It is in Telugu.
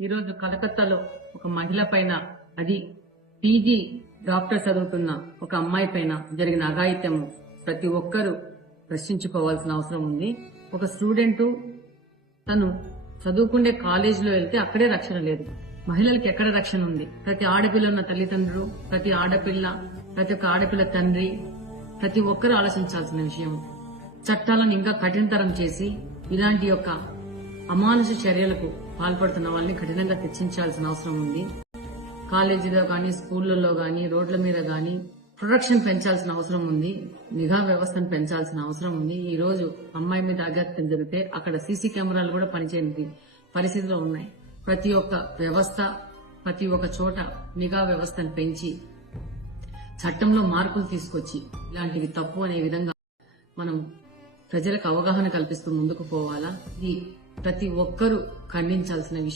ఈరోజు కలకత్తాలో ఒక మహిళ పైన అది పీజీ డాక్టర్ చదువుతున్న ఒక అమ్మాయి పైన జరిగిన అఘాయిత్యము. ప్రతి ఒక్కరూ ప్రశ్నించుకోవాల్సిన అవసరం ఉంది. ఒక స్టూడెంట్ తను చదువుకునే కాలేజీలో వెళ్తే అక్కడే రక్షణ లేదు. మహిళలకి ఎక్కడ రక్షణ ఉంది? ప్రతి ఆడపిల్ల ఉన్న తల్లిదండ్రులు ప్రతి ఆడపిల్ల ప్రతి ఒక్క ఆడపిల్ల తండ్రి ప్రతి ఒక్కరూ ఆలోచించాల్సిన విషయం. చట్టాలను ఇంకా కఠినతరం చేసి ఇలాంటి యొక్క అమానుష చర్యలకు పాల్పడుతున్న వాళ్ళని కఠినంగా తెచ్చించాల్సిన అవసరం ఉంది. కాలేజీలో కానీ స్కూళ్ళలో గాని రోడ్ల మీద గాని ప్రొటెక్షన్ పెంచాల్సిన అవసరం ఉంది. నిఘా వ్యవస్థను పెంచాల్సిన అవసరం ఉంది. ఈ రోజు అమ్మాయి మీద అఘాత్యం జరిగితే అక్కడ సీసీ కెమెరాలు కూడా పనిచేయని పరిస్థితిలో ఉన్నాయి. ప్రతి ఒక్క వ్యవస్థ ప్రతి ఒక్క చోట నిఘా వ్యవస్థను పెంచి చట్టంలో మార్పులు తీసుకొచ్చి ఇలాంటివి తప్పు అనే విధంగా మనం ప్రజలకు అవగాహన కల్పిస్తూ ముందుకు పోవాలా? ఇది ప్రతి ఒక్కరూ ఖండించాల్సిన విషయం.